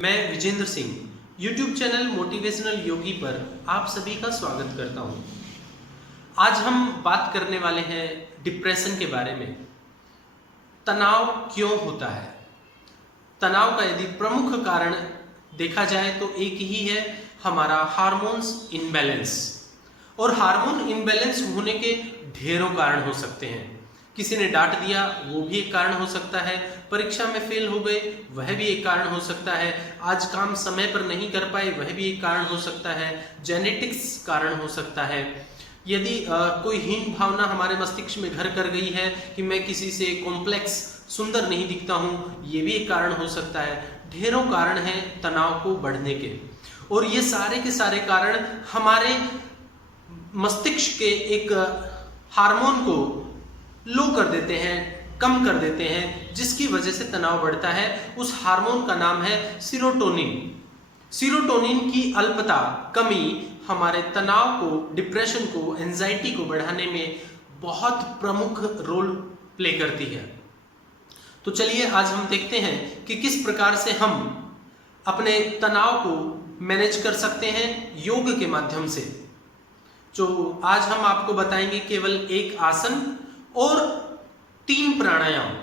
मैं Vijendra Singh YouTube channel motivational Yogi पर आप सभी का स्वागत करता हूं। आज हम बात करने वाले हैं डिप्रेशन के बारे में। तनाव क्यों होता है? तनाव का यदि प्रमुख कारण देखा जाए तो एक ही है, हमारा हार्मोन्स इनबैलेंस। और हार्मोन इनबैलेंस होने के ढेरों कारण हो सकते हैं। किसी ने डांट दिया वो भी एक कारण हो सकता है, परीक्षा में फेल हो गए वह भी एक कारण हो सकता है, आज काम समय पर नहीं कर पाए वह भी एक कारण हो सकता है, जेनेटिक्स कारण हो सकता है। यदि कोई हीन भावना हमारे मस्तिष्क में घर कर गई है कि मैं किसी से कॉम्प्लेक्स सुंदर नहीं दिखता हूँ, ये भी एक कारण हो सकता है। ढेरों कारण हैं तनाव को बढ़ने के, और ये सारे के सारे कारण हमारे मस्तिष्क के एक हार्मोन को लो कर देते हैं, कम कर देते हैं, जिसकी वजह से तनाव बढ़ता है। उस हार्मोन का नाम है सीरोटोनिन। सीरोटोनिन की अल्पता, कमी हमारे तनाव को, डिप्रेशन को, एंजाइटी को बढ़ाने में बहुत प्रमुख रोल प्ले करती है। तो चलिए आज हम देखते हैं कि किस प्रकार से हम अपने तनाव को मैनेज कर सकते हैं योग के माध्यम से। जो आज हम आपको बताएंगे केवल एक आसन और 3 प्राणायाम।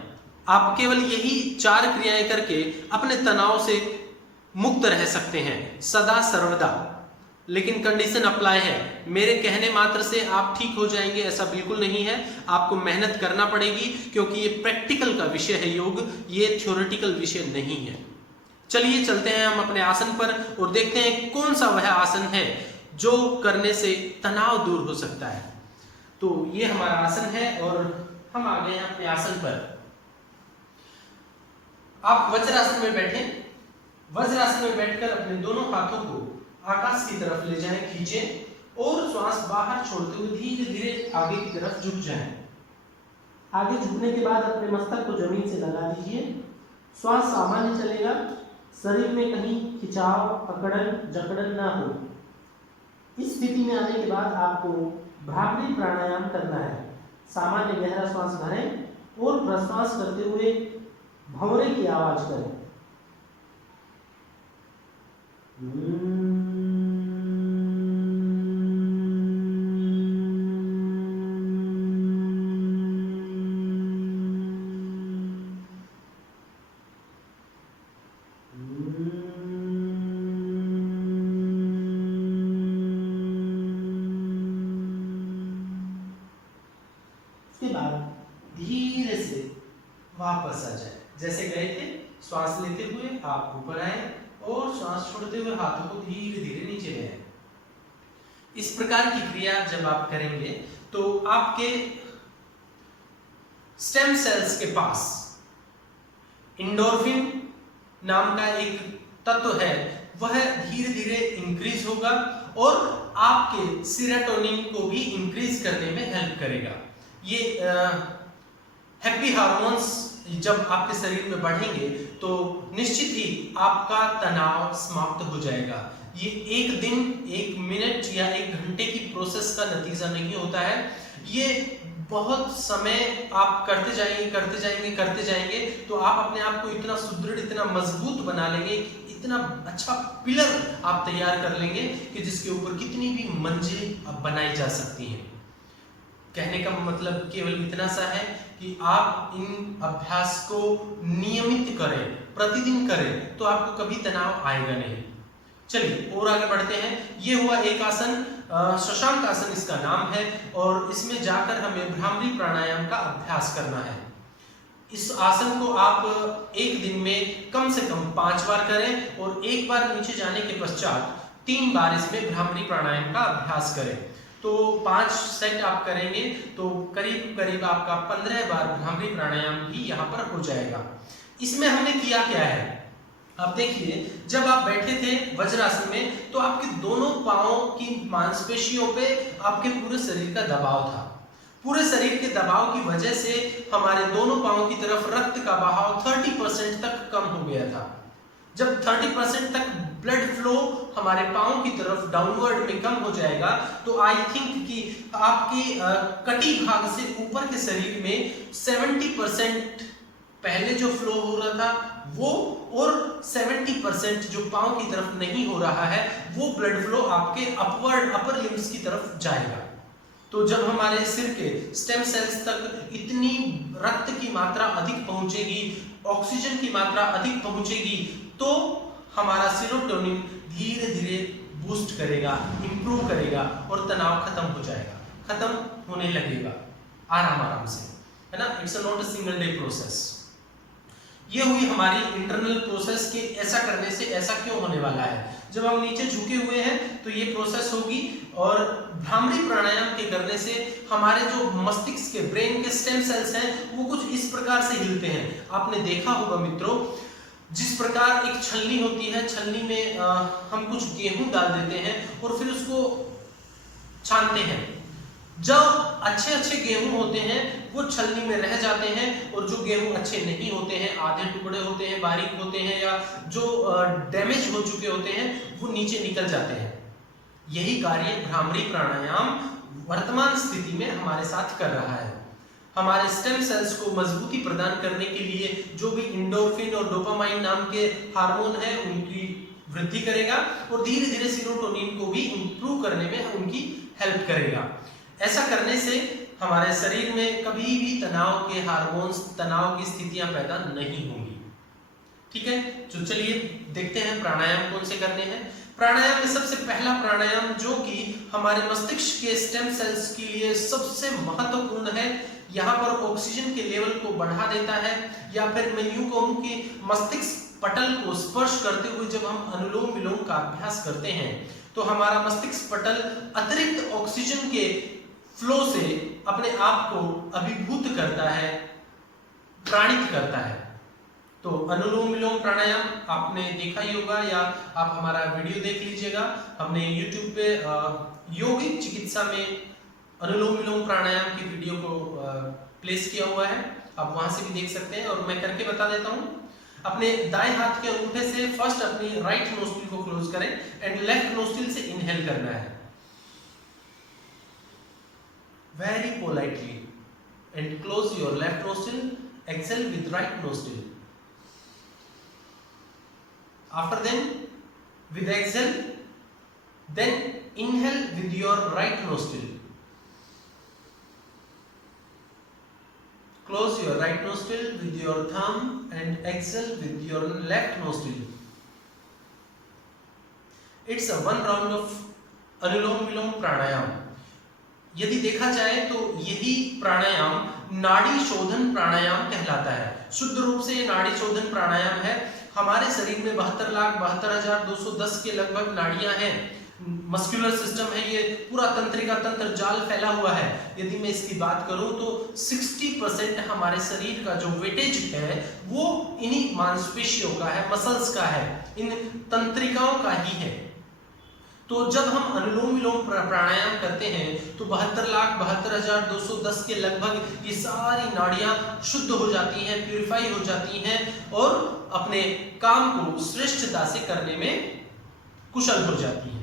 आप केवल यही 4 क्रियाएं करके अपने तनाव से मुक्त रह सकते हैं सदा सर्वदा। लेकिन कंडीशन अप्लाई है, मेरे कहने मात्र से आप ठीक हो जाएंगे ऐसा बिल्कुल नहीं है। आपको मेहनत करना पड़ेगी, क्योंकि ये प्रैक्टिकल का विषय है योग, ये थ्योरेटिकल विषय नहीं है। चलिए चलते हैं हम अपने आसन पर और देखते हैं कौन सा वह आसन है जो करने से तनाव दूर हो सकता है। तो ये हमारा आसन है और हम आ गए हैं अपने आसन पर। आप वज्रासन में बैठें। वज्रासन में बैठकर अपने दोनों हाथों को आकाश की तरफ ले जाएं, खींचें और श्वास बाहर छोड़ते हुए धीरे धीरे आगे की तरफ झुक जाएं। आगे झुकने के बाद अपने मस्तक को जमीन से लगा दीजिए। श्वास सामान्य चलेगा, शरीर में कहीं खिंचाव, अकड़न, जकड़न ना हो। इस स्थिति में आने के बाद आपको भ्रामरी प्राणायाम करना है। सामान्य गहरा श्वास भरें और प्रश्वास करते हुए भंवरे की आवाज करें। उसके बाद धीरे से वापस आ जाए, जैसे गए थे। श्वास लेते हुए आप ऊपर आए और श्वास छोड़ते हुए हाथों को धीरे धीरे नीचे ले आए। इस प्रकार की क्रिया जब आप करेंगे तो आपके स्टेम सेल्स के पास एंडोर्फिन नाम का एक तत्व है, वह धीरे धीरे इंक्रीज होगा और आपके सेरोटोनिन को भी इंक्रीज करने में हेल्प करेगा। ये हैप्पी हार्मोन्स जब आपके शरीर में बढ़ेंगे तो निश्चित ही आपका तनाव समाप्त हो जाएगा। ये एक दिन, 1 मिनट या 1 घंटे की प्रोसेस का नतीजा नहीं होता है। ये बहुत समय आप करते जाएंगे तो आप अपने आप को इतना सुदृढ़, इतना मजबूत बना लेंगे, इतना अच्छा पिलर आप तैयार कर लेंगे कि जिसके ऊपर कितनी भी मंजिल बनाई जा सकती हैं। कहने का मतलब केवल इतना सा है कि आप इन अभ्यास को नियमित करें, प्रतिदिन करें, तो आपको कभी तनाव आएगा नहीं। चलिए और आगे बढ़ते हैं। ये हुआ एक आसन, शशांक आसन इसका नाम है, और इसमें जाकर हमें भ्रामरी प्राणायाम का अभ्यास करना है। इस आसन को आप एक दिन में कम से कम 5 बार करें और एक बार नीचे जाने के पश्चात 3 बार इसमें भ्रामरी प्राणायाम का अभ्यास करें। तो 5 सेट आप करेंगे तो करीब करीब आपका 15 बार भ्रामरी प्राणायाम भी यहाँ पर हो जाएगा। इसमें हमने किया क्या है, आप देखिए। जब आप बैठे थे वज्रासन में तो आपके दोनों पांवों की मांसपेशियों पे आपके पूरे शरीर का दबाव था। पूरे शरीर के दबाव की वजह से हमारे दोनों पांवों की तरफ रक्त का बहाव 30% तक कम हो गया था। जब 30% तक ब्लड फ्लो हमारे पांव की तरफ डाउनवर्ड में कम हो जाएगा तो आई थिंक कि आपकी कटी भाग से ऊपर के शरीर में 70% पहले जो फ्लो हो रहा था वो और 70% जो पांव की तरफ नहीं हो रहा है वो ब्लड फ्लो आपके अपर लिम्स की तरफ जाएगा। तो जब हमारे सिर के स्टेम सेल्स तक इतनी रक्त की मात्रा अधिक पहुंचेगी, ऑक्सीजन की मात्रा अधिक पहुंचेगी, तो हमारा सेरोटोनिन धीरे धीरे बूस्ट करेगा, इंप्रूव करेगा और तनाव खत्म हो जाएगा, खत्म होने लगेगा आराम आराम से, है ना। It's not a single day process. ये हुई हमारी इंटरनल प्रोसेस के ऐसा करने से ऐसा क्यों होने वाला है। जब हम नीचे झुके हुए हैं तो ये प्रोसेस होगी, और भ्रामरी प्राणायाम के करने से हमारे जो मस्तिष्क के ब्रेन के स्टेम सेल्स हैं वो कुछ इस प्रकार से हिलते हैं। आपने देखा होगा मित्रों, जिस प्रकार एक छलनी होती है, छलनी में हम कुछ गेहूं डाल देते हैं और फिर उसको छानते हैं। जब अच्छे अच्छे गेहूं होते हैं वो छलनी में रह जाते हैं, और जो गेहूं अच्छे नहीं होते हैं, आधे टुकड़े होते हैं, बारीक होते हैं, या जो डैमेज हो चुके होते हैं वो नीचे निकल जाते हैं। यही कार्य भ्रामरी प्राणायाम वर्तमान स्थिति में हमारे साथ कर रहा है। हमारे स्टेम सेल्स को मजबूती प्रदान करने के लिए जो भी एंडोर्फिन और डोपामाइन नाम के हार्मोन है उनकी वृद्धि करेगा, और धीरे धीरे सेरोटोनिन को भी इंप्रूव करने में उनकी हेल्प करेगा। ऐसा करने से हमारे शरीर में कभी भी तनाव के हार्मोन्स, तनाव की स्थितियां पैदा नहीं होंगी। ठीक है, तो चलिए देखते हैं प्राणायाम कौन से करने हैं। प्राणायाम में सबसे पहला प्राणायाम जो कि हमारे मस्तिष्क के स्टेम सेल्स के लिए सबसे महत्वपूर्ण है, यहाँ पर ऑक्सीजन के लेवल को बढ़ा देता है, या फिर मैं यूं कहूं कि मस्तिष्क पटल को स्पर्श करते हुए जब हम अनुलोम विलोम का अभ्यास करते हैं तो हमारा मस्तिष्क पटल अतिरिक्त ऑक्सीजन के फ्लो से अपने आप को अभिभूत करता है, प्राणित करता है। तो अनुलोम विलोम प्राणायाम आपने देखा ही होगा, या आप हमारा वीडियो देख लीजिएगा। हमने YouTube पे योगिक चिकित्सा में अनुलोम विलोम प्राणायाम की वीडियो को प्लेस किया हुआ है, आप वहां से भी देख सकते हैं। और मैं करके बता देता हूं। अपने दाएं हाथ के अंगूठे से फर्स्ट अपनी राइट नोस्ट्रिल को क्लोज करें एंड लेफ्ट नोस्ट्रिल से इनहेल करना है very politely, and close your left nostril, exhale with right nostril. After then, with exhale, then inhale with your right nostril. Close your right nostril with your thumb and exhale with your left nostril. It's a one round of Anulom Vilom Pranayam. यदि देखा जाए तो यही प्राणायाम नाड़ी शोधन प्राणायाम कहलाता है। शुद्ध रूप से ये नाड़ी शोधन प्राणायाम है। हमारे शरीर में 72,72,210 के लगभग नाड़ियां हैं। मस्कुलर सिस्टम है, ये पूरा तंत्रिका तंत्र जाल फैला हुआ है। यदि मैं इसकी बात करूं तो 60% हमारे शरीर का जो वेटेज है वो इन्हीं मांसपेशियों का है, मसल्स का है, इन तंत्रिकाओं का ही है। तो जब हम अनुलोम विलोम प्राणायाम करते हैं तो 72,72,210 के लगभग ये सारी नाड़ियां शुद्ध हो जाती हैं, प्यूरिफाई हो जाती हैं, और अपने काम को श्रेष्ठता से करने में कुशल हो जाती हैं।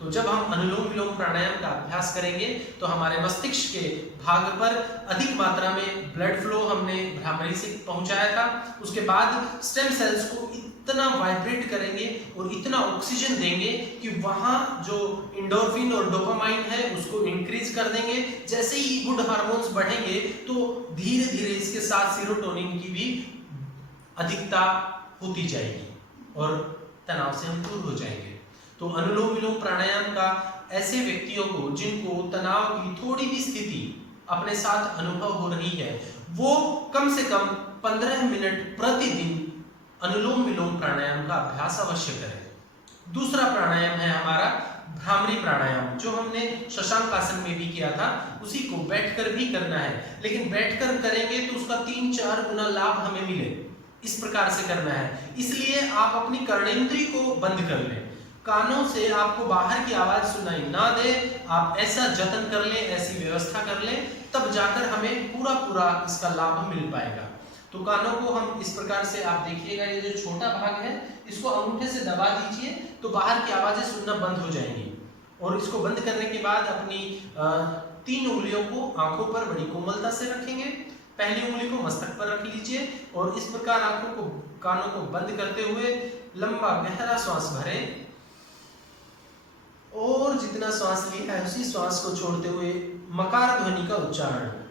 तो जब हम अनुलोम विलोम प्राणायाम का अभ्यास करेंगे तो हमारे मस्तिष्क के भाग पर अधिक मात्रा में ब्लड फ्लो हमने भ्रामरी से पहुंचाया था। उसके बाद स्टेम सेल्स को इतना वाइब्रेट करेंगे और इतना ऑक्सीजन देंगे कि वहां जो एंडोर्फिन और डोपामाइन है उसको इंक्रीज कर देंगे। जैसे ही गुड हार्मोन्स बढ़ेंगे तो धीरे धीरे इसके साथ सेरोटोनिन की भी अधिकता होती जाएगी और तनाव से हम दूर हो जाएंगे। तो अनुलोम विलोम प्राणायाम का ऐसे व्यक्तियों को जिनको तनाव की थोड़ी भी स्थिति अपने साथ अनुभव हो रही है, वो कम से कम 15 मिनट प्रतिदिन अनुलोम विलोम प्राणायाम का अभ्यास अवश्य करें। दूसरा प्राणायाम है हमारा भ्रामरी प्राणायाम, जो हमने शशांक आसन में भी किया था। उसी को बैठकर भी करना है, लेकिन बैठकर करेंगे तो उसका 3-4 गुना लाभ हमें मिले, इस प्रकार से करना है। इसलिए आप अपनी कर्णेंद्रिय को बंद कर लें, कानों से आपको बाहर की आवाज सुनाई ना दे। आप ऐसा जतन कर ले, ऐसी व्यवस्था कर ले, तब जाकर हमें पूरा इसका लाभ मिल पाएगा। तो कानों को हम इस प्रकार से, आप देखिएगा ये जो छोटा भाग है इसको अंगूठे से दबा दीजिए तो बाहर की आवाजें सुनना बंद हो जाएंगी। और इसको बंद करने के बाद अपनी 3 उंगलियों को आंखों पर बड़ी कोमलता से रखेंगे। पहली उंगली को मस्तक पर रख लीजिए और इस प्रकार आंखों को कानों को बंद करते हुए लंबा गहरा श्वास भरें और जितना श्वास लिया है उसी श्वास को छोड़ते हुए मकार ध्वनि का उच्चारण।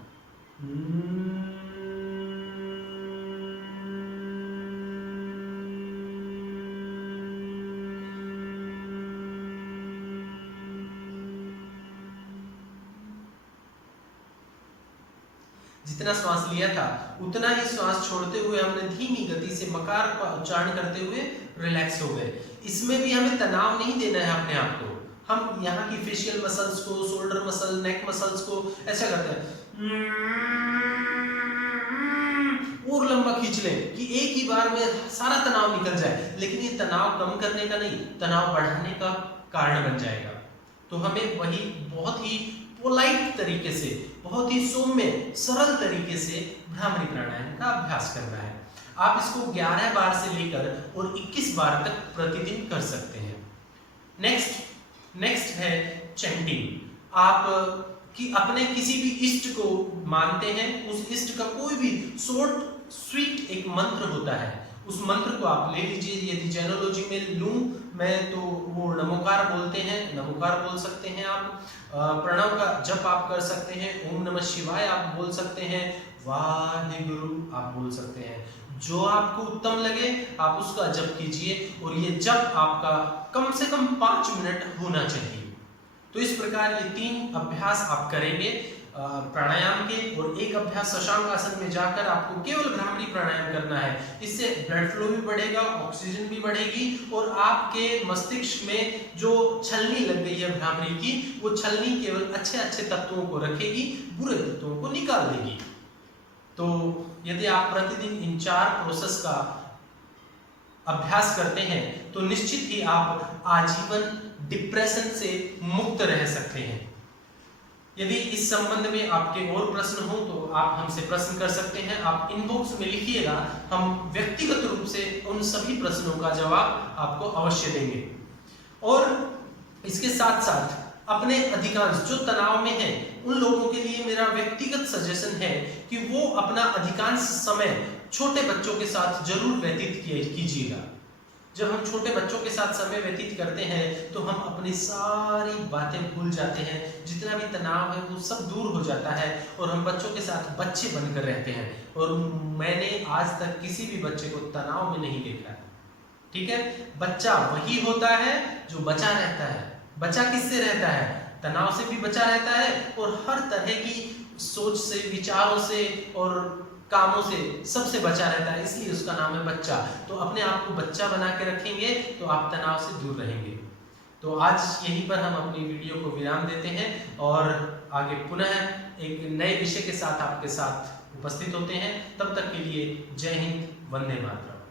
जितना श्वास लिया था उतना ही श्वास छोड़ते हुए हमने धीमी गति से मकार का उच्चारण करते हुए रिलैक्स हो गए। इसमें भी हमें तनाव नहीं देना है अपने आप को। हम यहाँ की फेशियल मसल्स को, शोल्डर मसल, नेक मसल्स को ऐसा करते हैं और लंबा खींच लें कि एक ही बार में सारा तनाव निकल जाए, लेकिन ये तनाव कम करने का नहीं, तनाव बढ़ाने का कारण बन जाएगा। तो हमें वही बहुत ही पोलाइट तरीके से, बहुत ही सौम्य सरल तरीके से भ्रामरी प्राणायाम का अभ्यास करना है। आप इसको 11 बार से लेकर और 21 बार तक प्रतिदिन कर सकते हैं। नेक्स्ट है चैंटिंग। आप कि अपने किसी भी इष्ट को मानते हैं, उस इष्ट का कोई भी शॉर्ट स्वीट एक मंत्र होता है, उस मंत्र को आप ले लीजिए। यदि जैनोलॉजी में लूं मैं तो वो नमोकार बोलते हैं, नमोकार बोल सकते हैं आप। प्रणव का जप आप कर सकते हैं, ओम नमः शिवाय आप बोल सकते हैं, वाहेगुरु आप बोल सकते हैं। जो आपको उत्तम लगे आप उसका जप कीजिए और ये जप आपका कम से कम 5 मिनट होना चाहिए। तो इस प्रकार ये 3 अभ्यास आप करेंगे प्राणायाम के, और एक अभ्यास शशांक आसन में जाकर आपको केवल भ्रामरी प्राणायाम करना है। इससे ब्लड फ्लो भी बढ़ेगा, ऑक्सीजन भी बढ़ेगी और आपके मस्तिष्क में जो छलनी लग गई है भ्रामरी की, वो छलनी केवल अच्छे अच्छे तत्वों को रखेगी, बुरे तत्वों को निकाल देगी। तो यदि आप प्रतिदिन इन 4 प्रोसेस का अभ्यास करते हैं तो निश्चित ही आप आजीवन डिप्रेशन से मुक्त रह सकते हैं। यदि इस संबंध में आपके और प्रश्न हो तो आप हमसे प्रश्न कर सकते हैं। आप इनबॉक्स में लिखिएगा, हम व्यक्तिगत रूप से उन सभी प्रश्नों का जवाब आपको अवश्य देंगे। और इसके साथ साथ अपने अधिकांश जो तनाव में हैं उन लोगों के लिए मेरा व्यक्तिगत सजेशन है कि वो अपना अधिकांश समय छोटे बच्चों के साथ जरूर व्यतीत कीजिएगा। जब हम छोटे बच्चों के साथ समय व्यतीत करते हैं तो हम अपनी सारी बातें भूल जाते हैं, जितना भी तनाव है वो सब दूर हो जाता है और हम बच्चों के साथ बच्चे बनकर रहते हैं। और मैंने आज तक किसी भी बच्चे को तनाव में नहीं देखा है। ठीक है, बच्चा वही होता है जो बचा रहता है। बचा किससे रहता है? तनाव से भी बचा रहता है और हर तरह की सोच से, विचारों से और कामों से सबसे बचा रहता है, इसलिए उसका नाम है बच्चा। तो अपने आप को बच्चा बना के रखेंगे तो आप तनाव से दूर रहेंगे। तो आज यहीं पर हम अपनी वीडियो को विराम देते हैं और आगे पुनः एक नए विषय के साथ आपके साथ उपस्थित होते हैं। तब तक के लिए जय हिंद, वंदे मातरम।